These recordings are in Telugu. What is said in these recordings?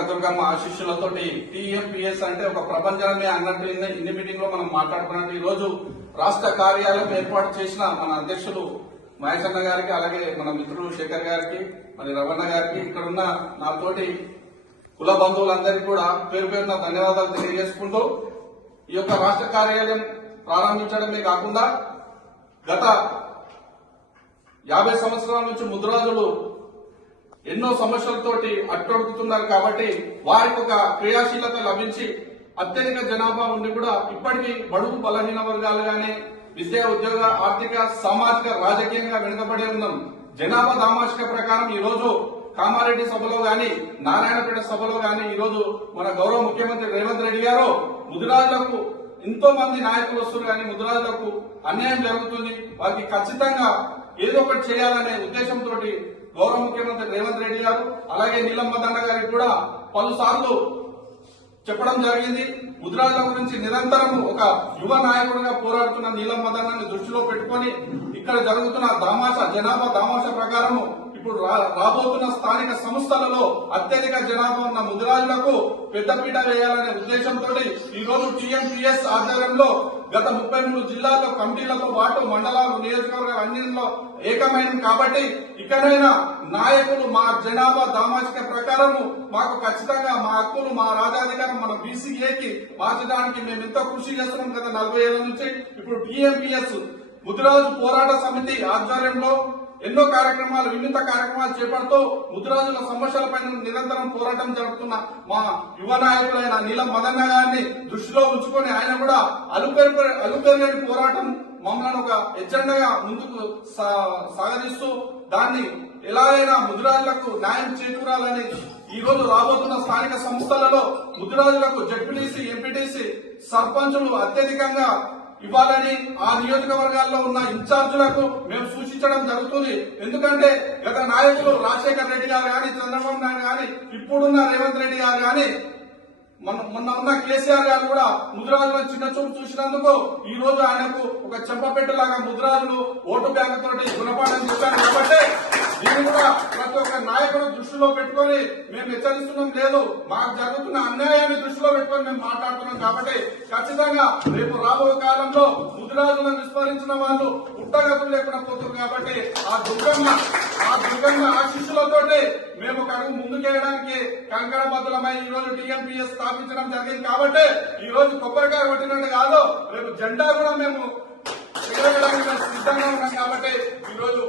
కనకదుర్గమ్మ ఆశీస్సులతోటి టీఎంపీఎస్ అంటే ఒక ప్రపంచమే అన్నట్టు ఇన్ని- మీటింగ్లో మనం మాట్లాడుకున్నట్టు ఈ రోజు రాష్ట్ర కార్యాలయం ఏర్పాటు చేసిన మన అధ్యక్షులు మహేశన్న గారికి అలాగే మన మిత్రులు శేఖర్ గారికి మరి రవణ గారికి ఇక్కడ ఉన్న నాతోటి కుల బంధువులందరికీ కూడా పేరు పేరున ధన్యవాదాలు తెలియజేసుకుంటూ ఈ యొక్క రాష్ట్ర కార్యాలయం ప్రారంభించడమే కాకుండా గత యాభై సంవత్సరాల నుంచి ముద్రాజులు ఎన్నో సమస్యలతోటి అట్టడుగుతున్నారు కాబట్టి వారికి ఒక క్రియాశీలత లభించి అత్యధిక జనాభా ఉండి కూడా ఇప్పటికీ బడుగు బలహీన వర్గాలు గాని విద్యా ఉద్యోగ ఆర్థిక సామాజిక రాజకీయంగా వెనుకబడి ఉన్నాం. జనాభా దామాషిక ప్రకారం ఈ రోజు కామారెడ్డి సభలో గాని నారాయణపేట సభలో గాని ఈ రోజు మన గౌరవ ముఖ్యమంత్రి రేవంత్ రెడ్డి గారు ముదిరాజులకు ఎంతో మంది నాయకులు వస్తున్నారు కానీ ముదిరాజులకు అన్యాయం జరుగుతుంది. వారికి ఖచ్చితంగా ఏదో ఒకటి చేయాలనే ఉద్దేశంతో గౌరవ ముఖ్యమంత్రి రేవంత్ రెడ్డి గారు అలాగే నీలమ్మదన్న గారికి కూడా పలుసార్లు చెప్పడం జరిగింది. ముద్రాజుల గురించి నిరంతరం ఒక యువ నాయకుడిగా పోరాడుతున్న నీలం మదనాన్ని దృష్టిలో పెట్టుకొని ఇక్కడ జరుగుతున్న దామాష జనాభా దామాష ప్రకారము ఇప్పుడు రా- రాబోతున్న స్థానిక సంస్థలలో అత్యధిక జనాభా ఉన్న ముద్రాజులకు పెద్దపీట వేయాలనే ఉద్దేశంతో ఈ రోజు టీఎంపీఎస్ ఆధ్వర్యంలో గత ముప్పై మూడు జిల్లాల్లో కమిటీలతో పాటు మండలాలు నియోజకవర్గాలు అన్నింటిలో ఏకమైన కాబట్టి ఇక్కడైనా నాయకులు మా జనాభా దామాజిక ప్రకారము మాకు ఖచ్చితంగా మా హక్కులు మా రాజాధికారం మన బీసీఏకి మార్చడానికి మేము ఎంతో కృషి చేస్తున్నాం గత నలభై ఏళ్ళ నుంచి. ఇప్పుడు టీఎంపీఎస్ ముదిరాజు పోరాట సమితి ఆధ్వర్యంలో ఎన్నో కార్యక్రమాలు వినూత కార్యక్రమాలు చేపడుతూ ముద్రాజుల సమస్యలపై నిరంతరం పోరాటం జరుపుతున్న మా యువ నాయకులైన నీలం మదన్న గారిని దృష్టిలో ఉంచుకొని ఆయన కూడా అలుపెరు అలుపెరుగని పోరాటం మమ్మల్ని ఒక ఎజెండాగా ముందుకు సా- సాగదీస్తూ దాన్ని ఎలాగైనా ముద్రాజులకు న్యాయం చేకూరాలని ఈ రోజు రాబోతున్న స్థానిక సంస్థలలో ముదిరాజులకు జడ్పీటీసీ ఎంపీటీసీ సర్పంచులు అత్యధికంగా ఇవ్వాలని ఆ నియోజకవర్గాల్లో ఉన్న ఇన్ఛార్జులకు మేము సూచించడం జరుగుతుంది. ఎందుకంటే గత నాయకులు రాజశేఖర్ రెడ్డి గారు కానీ చంద్రబాబు నాయుడు కానీ ఇప్పుడున్న రేవంత్ రెడ్డి గారు కానీ మొన్న మొన్న ఉన్న కేసీఆర్ గారు కూడా ముద్రాజులను చిన్న చూపు చూసినందుకు ఈ రోజు ఆయనకు ఒక చెంపపెట్టులాగా ముద్రాజులు ఓటు బ్యాంకు తోటి గుణపాఠం చేశారు కాబట్టి దీన్ని కూడా నాయకుడు దృష్టిలో పెట్టుకొని మేము హెచ్చరిస్తున్నాం లేదు మాకు జరుగుతున్న అన్యాయాన్ని దృష్టిలో పెట్టుకొని మేము మాట్లాడుతున్నాం కాబట్టి ఖచ్చితంగా రేపు రాబోయే కాలంలో ముద్రాజులను విస్మరించిన వాళ్ళు పుట్టగతులు లేకుండా పోతున్నారు కాబట్టి ఆ దుర్గమ్మ ఆ దుర్గమ్మ ఆశీస్సులతోటి మేము ఒక అడుగు ముందుకేయడానికి కంకణ బద్దలమై ఈ రోజు టీఎంపీఎస్ స్థాపించడం జరిగింది కాబట్టి ఈ రోజు కొబ్బరికాయ కొట్టినట్టు కాదు రేపు జెండా కూడా మేము ఎగరవేయడానికి సిద్ధంగా ఉన్నాం కాబట్టి ఈరోజు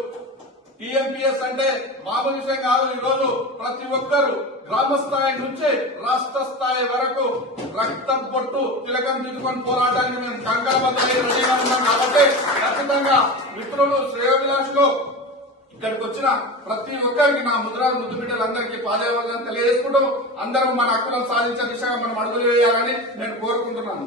టీఎంపీఎస్ అంటే మామూలు విషయం కాదు. ఈ రోజు ప్రతి ఒక్కరు గ్రామ స్థాయి నుంచి రాష్ట్ర స్థాయి వరకు రక్తం పొట్టు తిలకం దిద్దుకొని పోరాటానికి మేము కంకణబద్ధమై రెడీగా ఉన్నాం కాబట్టి ఖచ్చితంగా మిత్రులు శ్రేయోభిలాషులు ఇక్కడికి వచ్చిన ప్రతి ఒక్కరికి నా ముద్ర ముద్దు బిడ్డలందరికీ పాదేవాళ్ళని తెలియజేసుకుంటూ అందరం మన హక్కులను సాధించే దిశగా మనం అడుగులు వేయాలని నేను కోరుకుంటున్నాను.